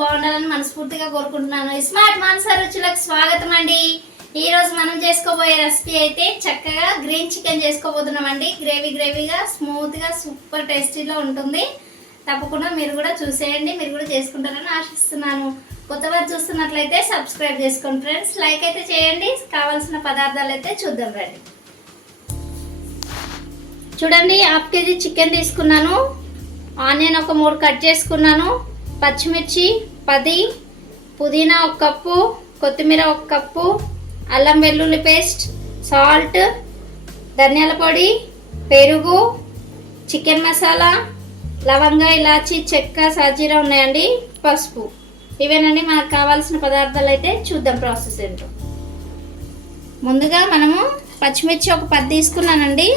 బాగుండాలని మనస్ఫూర్తిగా కోరుకుంటున్నాను. స్మార్ట్ మానస రుచులకు స్వాగతం అండి. ఈ రోజు మనం చేసుకోబోయే రెసిపీ అయితే చక్కగా గ్రీన్ చికెన్ చేసుకోబోతున్నాం అండి. గ్రేవీగా స్మూత్గా సూపర్ టేస్టీలో ఉంటుంది. తప్పకుండా మీరు కూడా చూసేయండి, మీరు కూడా చేసుకుంటారని ఆశిస్తున్నాను. కొత్తవారు చూస్తున్నట్లయితే సబ్స్క్రైబ్ చేసుకోండి ఫ్రెండ్స్, లైక్ అయితే చేయండి. కావాల్సిన పదార్థాలు అయితే చూద్దాం రండి. చూడండి, హాఫ్ కేజీ చికెన్ తీసుకున్నాను. ఆనియన్ ఒక 3 కట్ చేసుకున్నాను. పచ్చిమిర్చి 10, పుదీనా 1 కప్పు, కొత్తిమీర 1 కప్పు, అల్లం వెల్లుల్లి పేస్ట్, సాల్ట్, ధనియాల పొడి, పెరుగు, చికెన్ మసాలా, లవంగా, ఇలాచి, చెక్క, సాజీరా ఉన్నాయండి, పసుపు. ఇవేనండి మనకు కావాల్సిన పదార్థాలు. అయితే చూద్దాం ప్రాసెస్ ఏంటో. ముందుగా మనము పచ్చిమిర్చి ఒక 10 తీసుకున్నానండి.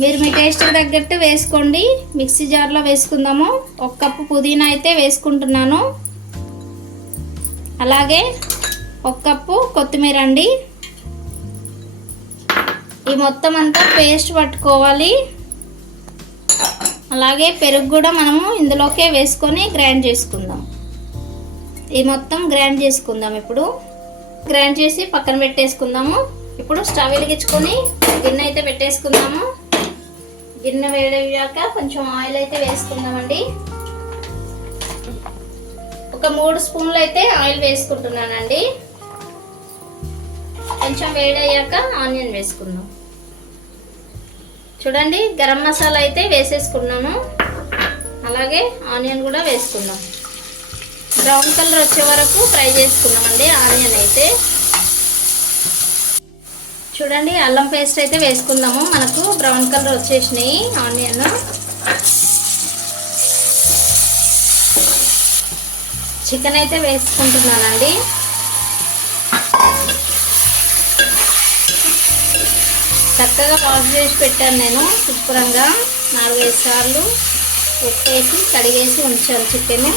మీరు మీ టేస్ట్ తగ్గట్టు వేసుకోండి. మిక్సీ జార్లో వేసుకుందాము. 1 కప్పు పుదీనా అయితే వేసుకుంటున్నాను. అలాగే 1 కప్పు కొత్తిమీర అండి. ఈ మొత్తం అంతా పేస్ట్ పట్టుకోవాలి. అలాగే పెరుగు కూడా మనము ఇందులోకే వేసుకొని గ్రైండ్ చేసుకుందాం. ఈ మొత్తం గ్రైండ్ చేసుకుందాం. ఇప్పుడు గ్రైండ్ చేసి పక్కన పెట్టేసుకుందాము. ఇప్పుడు స్టవ్ వెలిగించుకొని గిన్నె అయితే పెట్టేసుకుందాము. గిన్నె వేడయ్యాక కొంచెం ఆయిల్ అయితే వేసుకుందామండి. ఒక 3 స్పూన్లు అయితే ఆయిల్ వేసుకుంటున్నానండి. కొంచెం వేడయ్యాక ఆనియన్ వేసుకుందాం. చూడండి, గరం మసాలా అయితే వేసేసుకున్నాము. అలాగే ఆనియన్ కూడా వేసుకుందాం. బ్రౌన్ కలర్ వచ్చే వరకు ఫ్రై చేసుకున్నామండి ఆనియన్ అయితే. చూడండి, అల్లం పేస్ట్ అయితే వేసుకుందాము. మనకు బ్రౌన్ కలర్ వచ్చేసినాయి ఆనియన్. చికెన్ అయితే వేసుకుంటున్నానండి. చక్కగా వాష్ చేసి పెట్టాను నేను శుభ్రంగా. 4-5 సార్లు ఉప్పు వేసి కడిగేసి ఉంచాను చికెన్.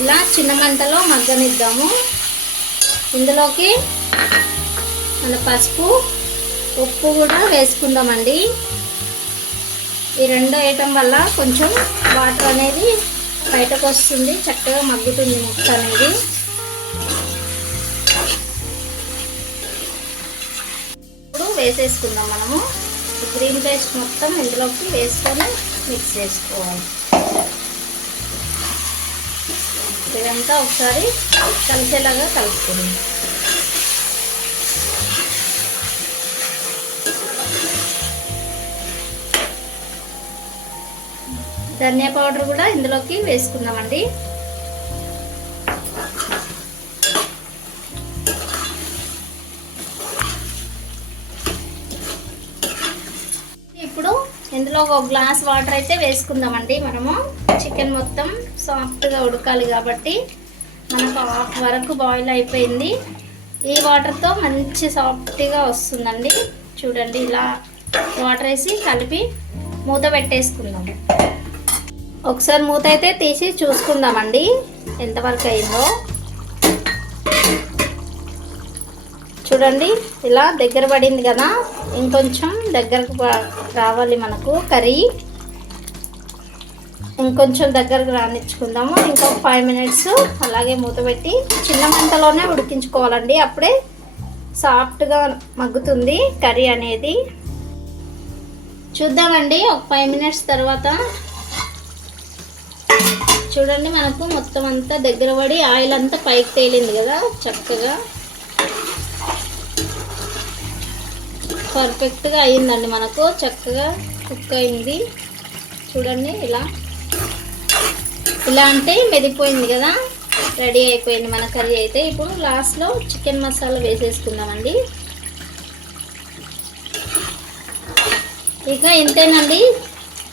ఇలా చిన్న మంటలో మగ్గనిద్దాము. ఇందులోకి మన పసుపు, ఉప్పు కూడా వేసుకుందామండి. ఈ 2 వేయటం వల్ల కొంచెం వాటర్ అనేది బయటకు వస్తుంది, చక్కగా మగ్గుతుంది ముక్క అనేది. ఇప్పుడు వేసేసుకుందాం మనము. గ్రీన్ పేస్ట్ మొత్తం ఇందులోకి వేసుకొని మిక్స్ చేసుకోవాలి. ఇదంతా ఒకసారి కలిసేలాగా కలుపుకుందాం. ధనియా పౌడర్ కూడా ఇందులోకి వేసుకుందామండి. ఇప్పుడు ఇందులో 1 గ్లాస్ వాటర్ అయితే వేసుకుందామండి. మనము చికెన్ మొత్తం సాఫ్ట్గా ఉడకాలి కాబట్టి మనకు హాఫ్ వరకు బాయిల్ అయిపోయింది. ఈ వాటర్తో మంచి సాఫ్ట్గా వస్తుందండి. చూడండి, ఇలా వాటర్ వేసి కలిపి మూత పెట్టేసుకుందాం. ఒకసారి మూత అయితే తీసి చూసుకుందామండి ఎంతవరకు అయిందో. చూడండి, ఇలా దగ్గర పడింది కదా. ఇంకొంచెం దగ్గరకు రావాలి మనకు కర్రీ. ఇంకొంచెం దగ్గరకు రానిచ్చుకుందాము. ఇంకొక 5 మినిట్స్ అలాగే మూత పెట్టి చిన్న మంటలోనే ఉడికించుకోవాలండి. అప్పుడే సాఫ్ట్గా మగ్గుతుంది కర్రీ అనేది. చూద్దామండి ఒక 5 మినిట్స్ తర్వాత. చూడండి, మనకు మొత్తం అంతా దగ్గర పడి ఆయిల్ అంతా పైకి తేలింది కదా. చక్కగా పర్ఫెక్ట్గా అయ్యిందండి. మనకు చక్కగా కుక్ అయింది. చూడండి, ఇలా అంటే మెదిపోయింది కదా. రెడీ అయిపోయింది మన కర్రీ అయితే. ఇప్పుడు లాస్ట్లో చికెన్ మసాలా వేసేసుకుందామండి. ఇక ఇంతేనండి.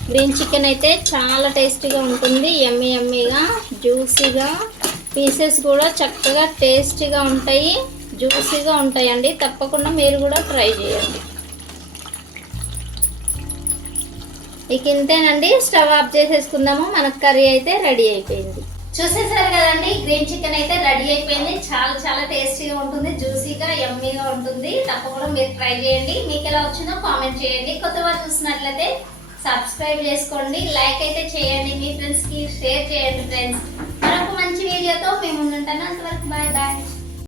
గ్రీన్ చికెన్ అయితే చాలా టేస్టీగా ఉంటుంది. యమ్మీగా జ్యూసీగా, పీసెస్ కూడా చక్కగా టేస్టీగా ఉంటాయి, జ్యూసీగా ఉంటాయండి. తప్పకుండా మీరు కూడా ట్రై చేయండి. ఇక ఇంతేనండి. స్టవ్ ఆఫ్ చేసేసుకుందాము. మన కర్రీ అయితే రెడీ అయిపోయింది. చూసేసారు కదండి, గ్రీన్ చికెన్ అయితే రెడీ అయిపోయింది. చాలా టేస్టీగా ఉంటుంది, జ్యూసీగా యమ్మీగా ఉంటుంది. తప్పకుండా మీరు ట్రై చేయండి. మీకు ఎలా వచ్చిందో కామెంట్ చేయండి. కొత్తవారు చూసినట్లయితే సబ్స్క్రైబ్ చేసుకోండి, లైక్ అయితే చేయండి, మీ ఫ్రెండ్స్కి షేర్ చేయండి ఫ్రెండ్స్. మరొక వీడియోతో మేము ఉంటాను. అంతవరకు